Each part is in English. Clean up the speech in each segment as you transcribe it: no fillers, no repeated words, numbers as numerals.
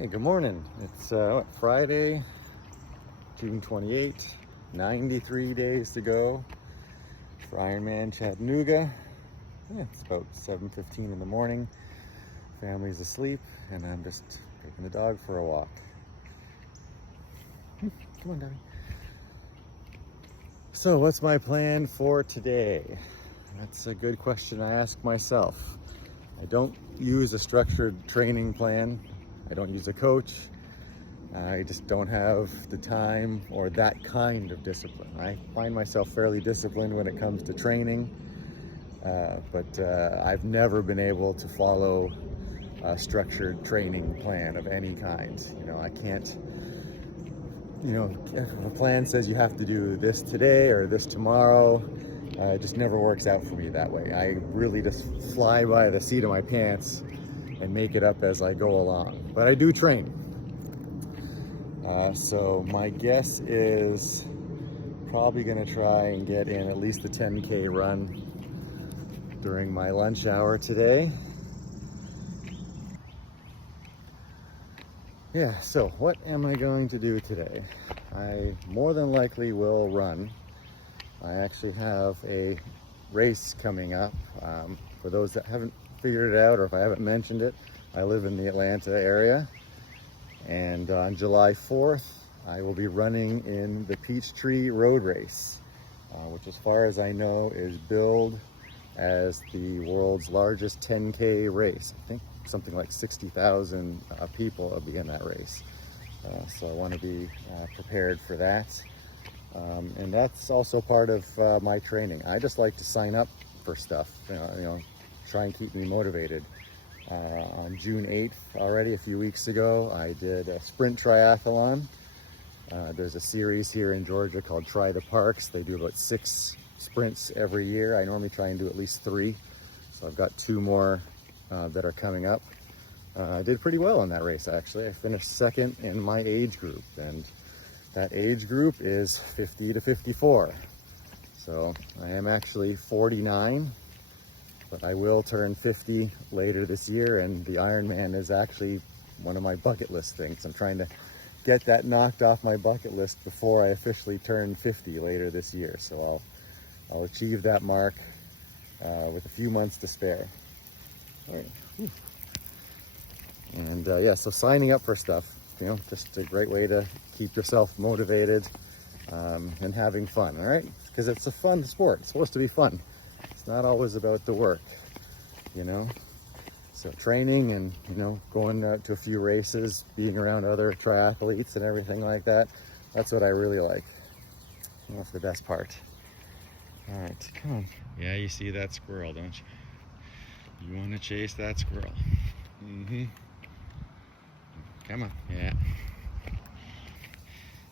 Hey, good morning. It's Friday, June 28th, 93 days to go for IronMan Chattanooga. It's about 7:15 in the morning. Family's asleep, and I'm just taking the dog for a walk. Come on, Daddy. So, what's my plan for today? That's a good question I ask myself. I don't use a structured training plan. I don't use a coach. I just don't have the time or that kind of discipline. I find myself fairly disciplined when it comes to training, but I've never been able to follow a structured training plan of any kind. I can't, if a plan says you have to do this today or this tomorrow, it just never works out for me that way. I really just fly by the seat of my pants and make it up as I go along. But I do train. So my guess is probably gonna try and get in at least a 10K run during my lunch hour today. Yeah, so what am I going to do today? I more than likely will run. I actually have a race coming up. For those that haven't figured it out, or if I haven't mentioned it, I live in the Atlanta area, and on July 4th I will be running in the Peachtree Road Race, which as far as I know is billed as the world's largest 10K race. I think something like 60,000 people will be in that race, so I want to be prepared for that, and that's also part of my training. I just like to sign up for stuff, try and keep me motivated. On June 8th, already a few weeks ago, I did a sprint triathlon. There's a series here in Georgia called Try the Parks. They do about 6 sprints every year. I normally try and do at least 3. So I've got 2 more that are coming up. I did pretty well in that race, actually. I finished second in my age group, and that age group is 50 to 54. So I am actually 49. But I will turn 50 later this year, and the Ironman is actually one of my bucket list things. I'm trying to get that knocked off my bucket list before I officially turn 50 later this year. So I'll achieve that mark with a few months to spare. All right. And yeah, so signing up for stuff, just a great way to keep yourself motivated and having fun, all right? Because it's a fun sport. It's supposed to be fun. It's not always about the work, So training and, going out to a few races, being around other triathletes and everything like that, that's what I really like. That's the best part. All right, come on. Yeah, you see that squirrel, don't you? You want to chase that squirrel. Mm-hmm. Come on, yeah.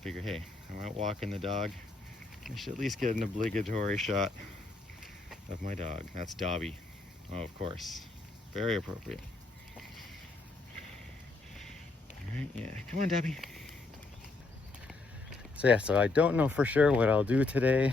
Figure, hey, I'm out walking the dog. I should at least get an obligatory shot of my dog. That's Dobby. Oh, of course. Very appropriate. All right, yeah, come on, Dobby. So yeah, so I don't know for sure what I'll do today.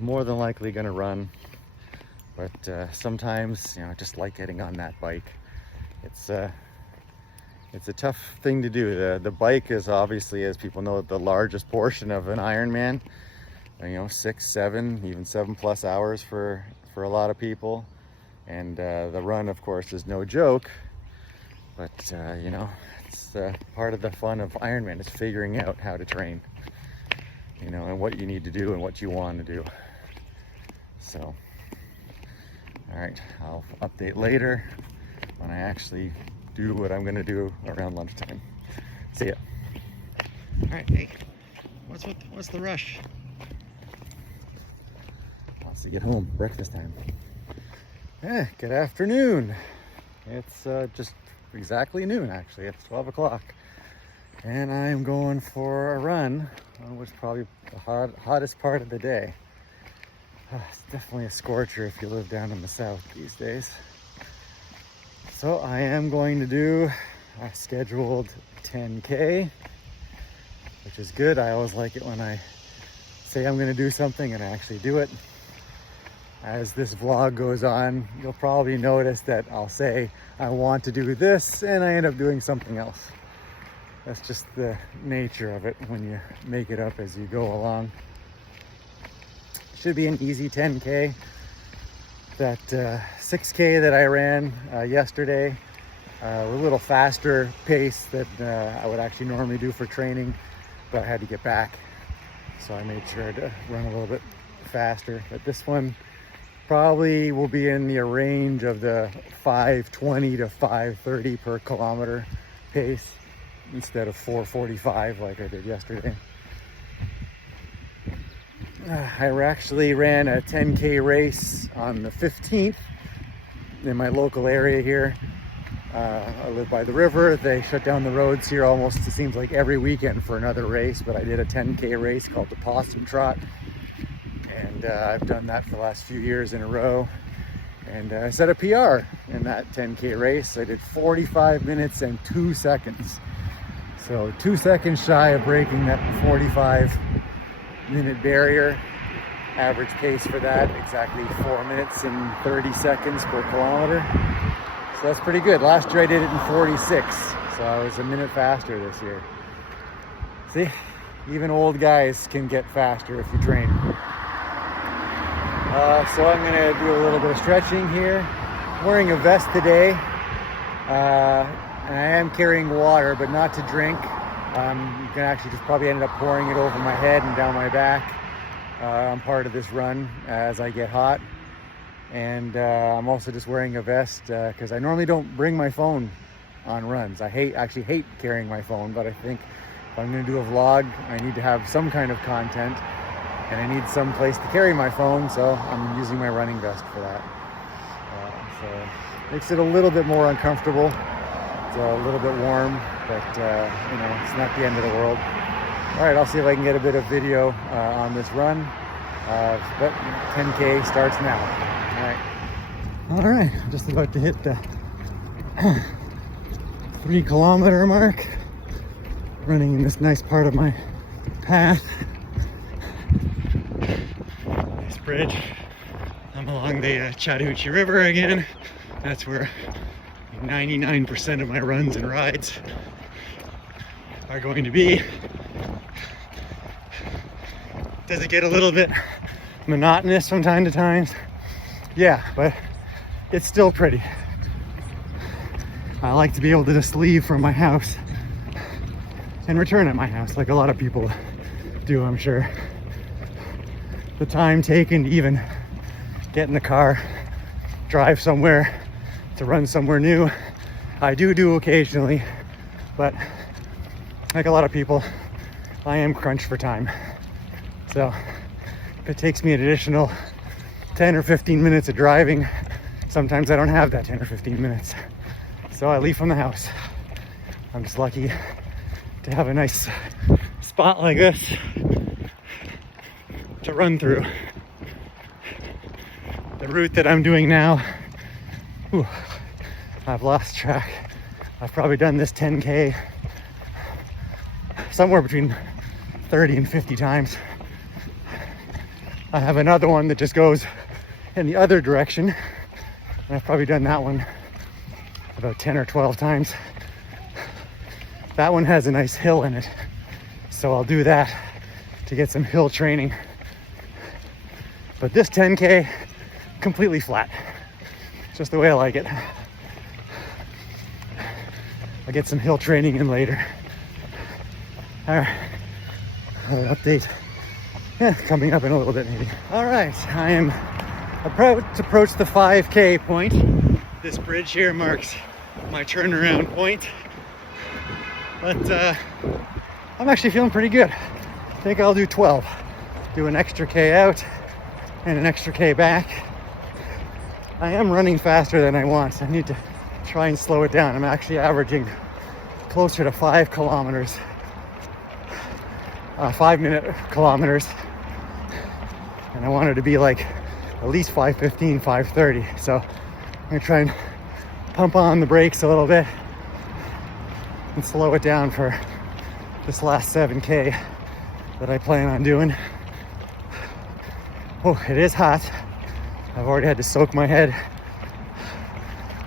More than likely gonna run, but sometimes, I just like getting on that bike. It's a tough thing to do. The bike is obviously, as people know, the largest portion of an Ironman. 6, 7, even 7+ hours for a lot of people. And the run, of course, is no joke. But, it's part of the fun of Ironman is figuring out how to train, and what you need to do and what you want to do. So, all right, I'll update later when I actually do what I'm going to do around lunchtime. See ya. All right, hey, what's the rush? To get home, breakfast time. Yeah, good afternoon. It's just exactly noon, actually. It's 12 o'clock. And I'm going for a run, which is probably the hottest part of the day. It's definitely a scorcher if you live down in the south these days. So I am going to do a scheduled 10K, which is good. I always like it when I say I'm going to do something and I actually do it. as this vlog goes on, you'll probably notice that I'll say I want to do this and I end up doing something else. That's just the nature of it when you make it up as you go along. Should be an easy 10K. That 6K that I ran yesterday, a little faster pace than I would actually normally do for training, but I had to get back, so I made sure to run a little bit faster. But this one probably will be in the range of the 5:20 to 5:30 per kilometer pace instead of 4:45 like I did yesterday. I actually ran a 10K race on the 15th in my local area here. I live by the river. They shut down the roads here almost, it seems like, every weekend for another race, but I did a 10K race called the Possum Trot, and I've done that for the last few years in a row, and I set a PR in that 10K race. I did 45 minutes and 2 seconds, so 2 seconds shy of breaking that 45-minute barrier. Average pace for that, exactly 4 minutes and 30 seconds per kilometer. So that's pretty good. Last year I did it in 46, so I was a minute faster this year. See, even old guys can get faster if you train. So I'm gonna do a little bit of stretching here. I'm wearing a vest today, and I am carrying water, but not to drink. You can actually just probably end up pouring it over my head and down my back on part of this run as I get hot. And I'm also just wearing a vest because I normally don't bring my phone on runs. I actually hate carrying my phone, but I think if I'm going to do a vlog, I need to have some kind of content, and I need some place to carry my phone, so I'm using my running vest for that. So it makes it a little bit more uncomfortable. It's a little bit warm, but you know, it's not the end of the world. All right, I'll see if I can get a bit of video on this run, but 10K starts now. All right, I'm just about to hit the 3 kilometer mark, running in this nice part of my path. This bridge, I'm along the Chattahoochee River again. That's where 99% of my runs and rides are going to be. Does it get a little bit monotonous from time to time? Yeah, but it's still pretty. I like to be able to just leave from my house and return at my house like a lot of people do, I'm sure. The time taken to even get in the car, drive somewhere, to run somewhere new, I do occasionally, but like a lot of people, I am crunched for time. So if it takes me an additional 10 or 15 minutes of driving, sometimes I don't have that 10 or 15 minutes. So I leave from the house. I'm just lucky to have a nice spot like this to run through. The route that I'm doing now, I've lost track. I've probably done this 10K somewhere between 30 and 50 times. I have another one that just goes in the other direction, and I've probably done that one about 10 or 12 times. That one has a nice hill in it, so I'll do that to get some hill training. But this 10K, completely flat, just the way I like it. I'll get some hill training in later. All right, another update. Yeah, coming up in a little bit maybe. All right, I am about to approach the 5K point. This bridge here marks my turnaround point. But I'm actually feeling pretty good. I think I'll do 12. Do an extra K out and an extra K back. I am running faster than I want, so I need to try and slow it down. I'm actually averaging closer to 5 kilometers, 5-minute kilometers. And I wanted to be like at least 5:15, 5:30. So I'm gonna try and pump on the brakes a little bit and slow it down for this last 7K that I plan on doing. Oh, it is hot. I've already had to soak my head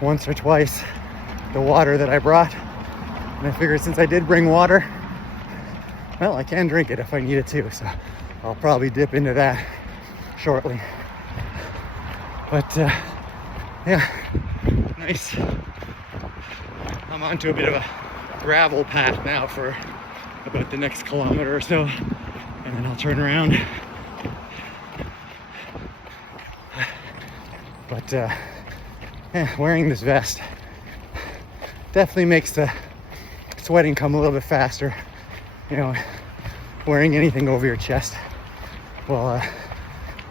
once or twice, the water that I brought. And I figured since I did bring water, well, I can drink it if I needed to. So I'll probably dip into that shortly. But yeah, nice. I'm onto a bit of a gravel path now for about the next kilometer or so, and then I'll turn around. But yeah, wearing this vest definitely makes the sweating come a little bit faster. You know, wearing anything over your chest will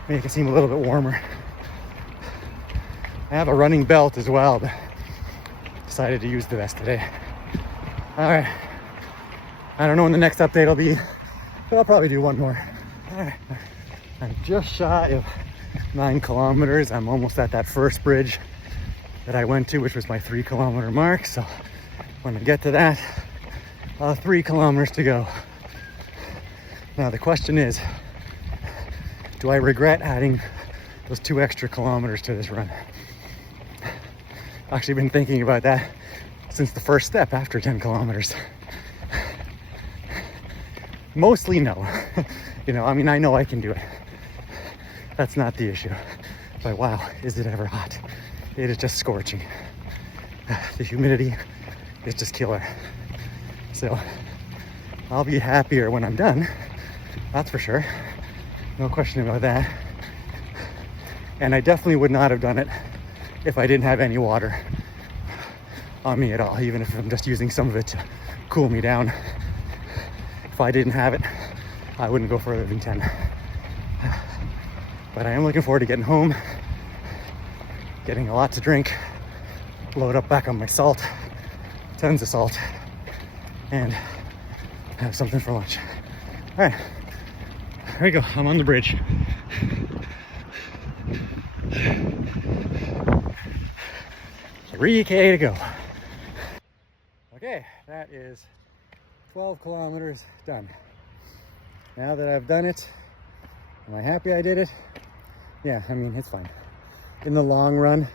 make it seem a little bit warmer. I have a running belt as well, but decided to use the vest today. All right. I don't know when the next update will be, but I'll probably do one more. All right. I'm just shy of 9 kilometers. I'm almost at that first bridge that I went to, which was my 3 kilometer mark. So when I get to that, 3 kilometers to go. Now the question is, do I regret adding those 2 extra kilometers to this run? I've actually been thinking about that since the first step after 10 kilometers. Mostly no. You know, I mean, I know I can do it. That's not the issue. But wow, is it ever hot? It is just scorching. The humidity is just killer. So I'll be happier when I'm done. That's for sure. No question about that. And I definitely would not have done it if I didn't have any water on me at all, even if I'm just using some of it to cool me down. If I didn't have it, I wouldn't go further than 10. But I am looking forward to getting home, getting a lot to drink, load up back on my salt, tons of salt, and have something for lunch. All right, here we go. I'm on the bridge. 3K to go. Okay, that is 12 kilometers done. Now that I've done it, am I happy I did it? Yeah, I mean, it's fine. In the long run,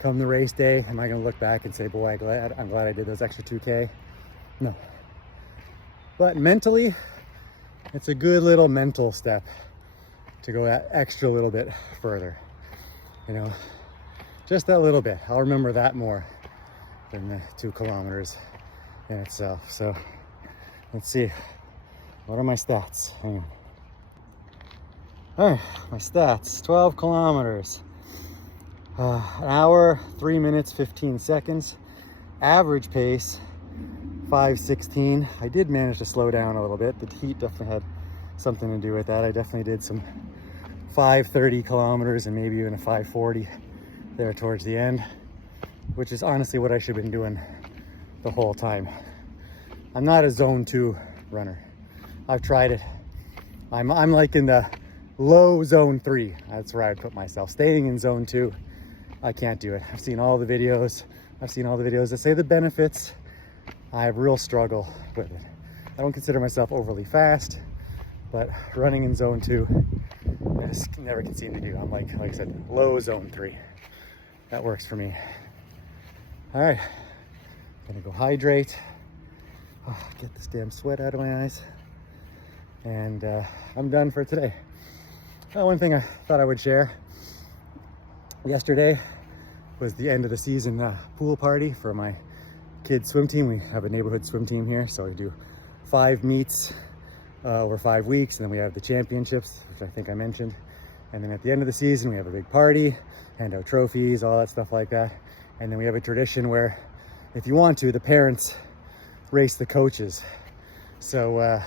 come the race day, am I gonna look back and say, boy, I'm glad I did those extra 2K? No. But mentally, it's a good little mental step to go that extra little bit further. You know, just that little bit. I'll remember that more than the 2 kilometers in itself. So let's see. What are my stats? Hang on. All right, my stats, 12 kilometers. An hour, 3 minutes, 15 seconds. Average pace, 5:16. I did manage to slow down a little bit. The heat definitely had something to do with that. I definitely did some 5:30 kilometers and maybe even a 5:40 there towards the end, which is honestly what I should have been doing the whole time. I'm not a zone 2 runner. I've tried it. I'm like in the low zone 3. That's where I'd put myself. Staying in zone 2, I can't do it. I've seen all the videos. I've seen all the videos that say the benefits. I have real struggle with it. I don't consider myself overly fast, but running in zone 2, I just never can seem to do. I'm like I said, low zone 3. That works for me. All right, gonna go hydrate. Oh, get this damn sweat out of my eyes. And I'm done for today. One thing I thought I would share. Yesterday was the end of the season pool party for my kids swim team. We have a neighborhood swim team here, so we do 5 meets over 5 weeks, and then we have the championships, which I think I mentioned. And then at the end of the season, we have a big party, hand out trophies, all that stuff like that. And then we have a tradition where, if you want to, the parents race the coaches. So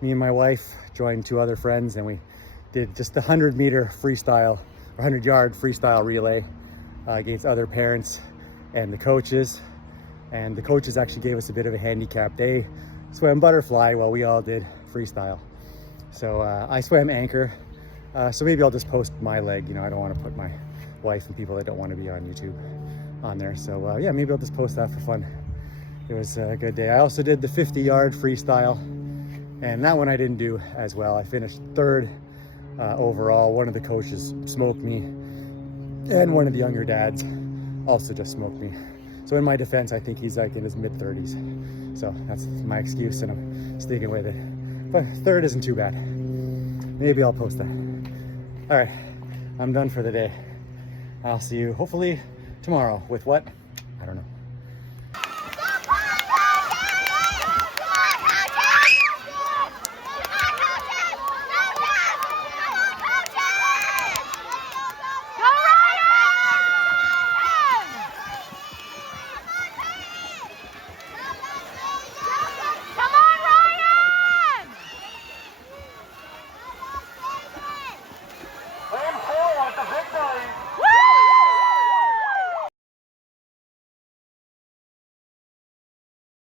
me and my wife joined 2 other friends, and we did just the 100-meter freestyle, or 100-yard freestyle relay against other parents and the coaches. And the coaches actually gave us a bit of a handicap. They swam butterfly while we all did freestyle. So I swam anchor. So maybe I'll just post my leg. You know, I don't want to put my wife and people that don't want to be on YouTube on there. So yeah, maybe I'll just post that for fun. It was a good day. I also did the 50-yard freestyle, and that one I didn't do as well. I finished 3rd overall. One of the coaches smoked me And one of the younger dads also just smoked me. So in my defense, I think he's like in his mid-30s. So that's my excuse and I'm sticking with it. But third isn't too bad. Maybe I'll post that. All right, I'm done for the day. I'll see you hopefully tomorrow with what?